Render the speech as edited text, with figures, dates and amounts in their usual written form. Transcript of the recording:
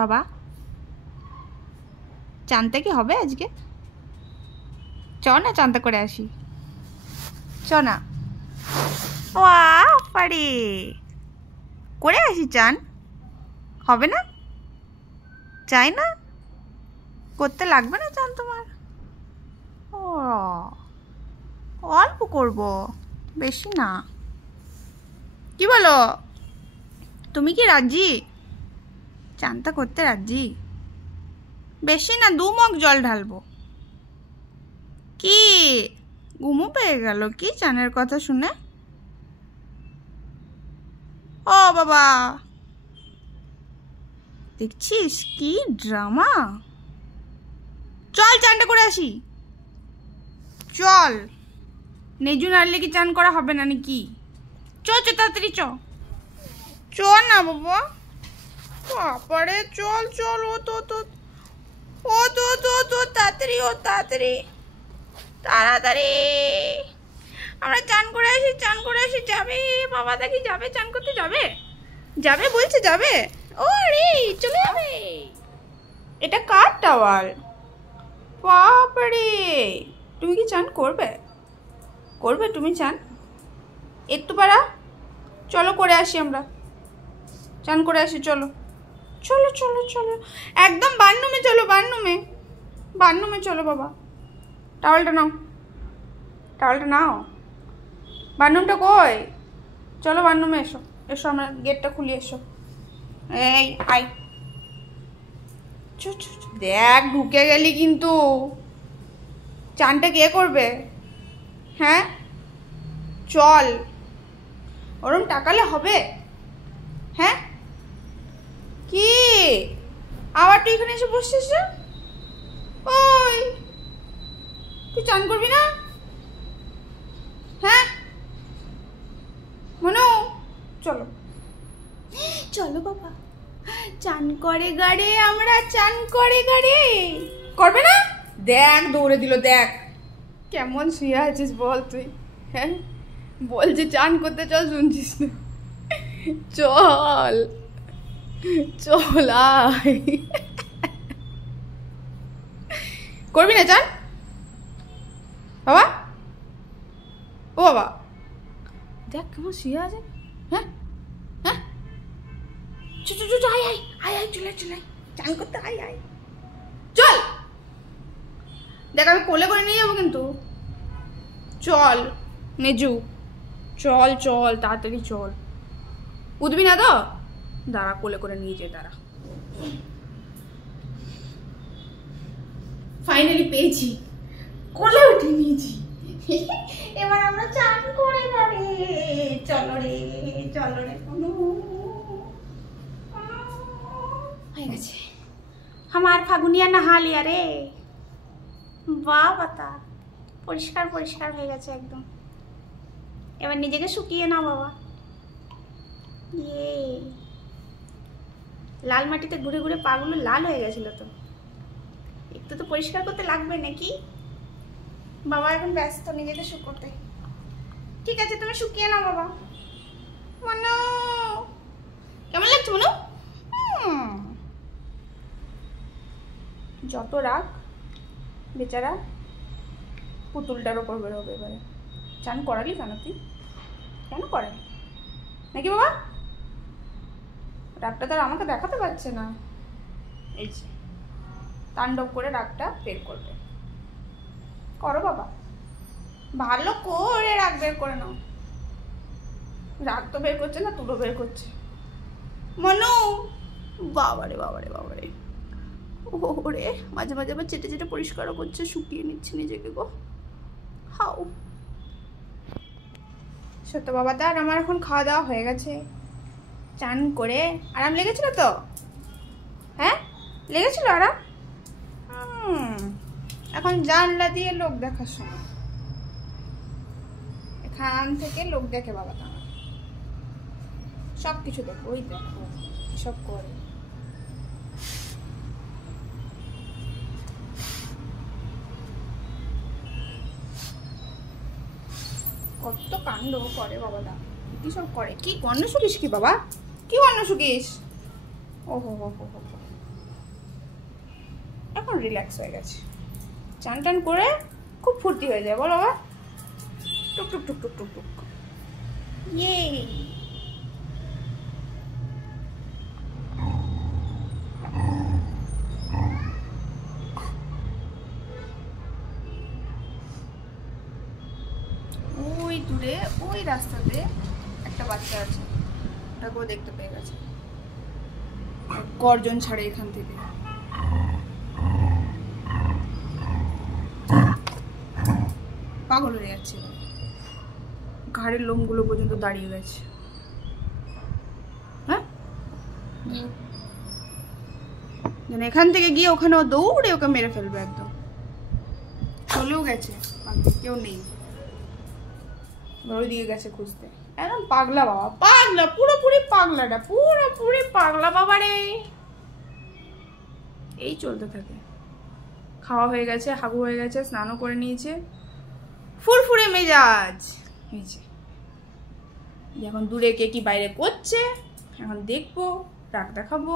বাবা চানতে কি হবে আজকে? চ না চানতে করে আসি, চ না। বাবারে, করে আসি চান। হবে না? চাই না? করতে লাগবে না চান তোমার? ও অল্প করব, বেশি না। কি বলো, তুমি কি রাজি? চানটা করতে রাজি? বেশি না, 2 মগ জল ঢালবো। কি ঘুমো পেয়ে গেল কি চানের কথা শুনে? ও বাবা, দেখছিস কি ড্রামা। চল চানটা করে আসি, চল। নেজু নাড়লে কি চান করা হবে না নাকি? চ চ তাড়াতাড়ি চ, চ না বাবা। বাবারে চল চল, ও তো তো ও তো তো তো তাড়াতাড়ি, ও তাড়াতাড়ি তাড়াতাড়ি। আমরা চান করে আসি, চান করে আসি। যাবে বাবা, দেখি যাবে, চান করতে যাবে, যাবে বলছে যাবে। ও রে চলে যাবে। এটা কার টাওয়াল? বাবারে, তুমি কি চান করবে? করবে তুমি চান? একটু পারা, চলো করে আসি, আমরা চান করে আসি। চলো চলো চলো চলো, একদম বাথরুমে চলো, বাথরুমে বাথরুমে চলো বাবা। টাওয়ালটা নাও, টাওয়ালটা নাও। বাথরুমটা কই? চলো বাথরুমে এসো, এসো, আমরা গেটটা খুলি, এসো। এই আই, দেখ ঢুকে গেলি কিন্তু। চানটা কে করবে? হ্যাঁ চল, ওরম টাকালে হবে? হ্যাঁ কি আবার তুই এখানে এসে বসছিস? ওই তুই চান করবি না? হ্যাঁ মনু, চলো চলো বাবা, চান করে গাড়ে, আমরা চান করে গাড়ে। করবে না? দেখ দৌড়ে দিল, দেখ কেমন শুয়ে আছিস বল তুই। হ্যাঁ বলছে চান করতে চল, শুনছিস না? চল চল আয়। করবি না চান বাবা? ও বাবা দেখ কেমন শুয়ে আছে। হ্যাঁ হ্যাঁ আয় আয় আয় আয়, চলে চলে চান করতে, আয় আয় চল। দেখ আমি কোলে করে নিয়ে যাবো কিন্তু। চল নেজু, চল চল তাড়াতাড়ি চল। উঠবি না তো? দাঁড়া, কোলে করে নিয়ে যাই, দাঁড়া। ফাইনালি পেয়েছি, কোলে উঠে নিয়েছি। এবার আমরা চান করে যাবে। চলো রে চলো রে, হয়ে গেছে। আমার ফাগুনিয়া নাহা লিয়া রে। বাহ বাতা, পরিষ্কার পরিষ্কার হয়ে গেছে একদম। এবার নিজেকে শুকিয়ে নাও বাবা। ইয়ে, লাল মাটিতে ঘুরে ঘুরে পাগুলো লাল হয়ে গেছিল তো, একটু তো পরিষ্কার করতে লাগবে নাকি? বাবা এখন ব্যস্ত নিজেকে শুকোতে। ঠিক আছে তুমি শুকিয়ে নাও বাবা। মনো কেমন লাগছে মনো? যত রাগ বেচারা পুতুলটার ওপর বেরোবে এবারে। চান করালি কেন তুই? কেন করালি নাকি বাবা? রাগটা তার আমাকে দেখাতে পারছে না, এই যে তাণ্ডব করে রাগটা বের করবে। করো বাবা, ভালো করে রাগ বের করে নাও। রাগ তো বের করছে না, তুলো বের করছে। মনু বাবারে বাবারে বাবারে, ওরে মাঝে মাঝে আবার চেটে চেটে পরিষ্কারও করছে, শুকিয়ে নিচ্ছে নিজেকে গো। হাও সত্য বাবা, তার আমার এখন খাওয়া দাওয়া হয়ে গেছে, চান করে আরাম লেগেছিল তো? হ্যাঁ লেগেছিল আরাম? এখন জানলা দিয়ে লোক দেখার সময়, এখান থেকে লোক দেখে বাবা, তো সব কিছু দেখো, ওই দেখো সব করে। কত কাণ্ড করে বাবা, দা কি সব করে। কি গন্ধ শুকিস কি বাবা? কি গন্ধ শুকিস? ওহো হো হো হো, এখন রিল্যাক্স হয়ে গেছে। চান টান করে খুব ফুর্তি হয়ে যায়, বলো বাবা। টুক টুক টুক টুক টুক টুক। ইয়ে ওই দূরে ওই রাস্তাতে একটা বাচ্চা আছে, ওটাকেও দেখতে পেয়ে গেছে। গর্জন ছাড়ে এখান থেকে। পাগল হয়ে যাচ্ছে, ঘাড়ের লোমগুলো পর্যন্ত দাঁড়িয়ে গেছে। হ্যাঁ, যেন এখান থেকে গিয়ে ওখানে ও দৌড়ে ওকে মেরে ফেলবে একদম। চলেও গেছে, কেউ নেই, ওই দিকে গেছে খুঁজতে। একদম পাগলা বাবা, পাগলা, পুরোপুরি পাগলাটা, পুরোপুরি পাগলা বাবা রে। এই চলতে থাকে। খাওয়া হয়ে গেছে, হাগু হয়ে গেছে, স্নানও করে নিয়েছে, ফুরফুরে মেজাজ হয়েছে। এখন দূরে কে কি বাইরে করছে এখন দেখবো, রাগ দেখাবো।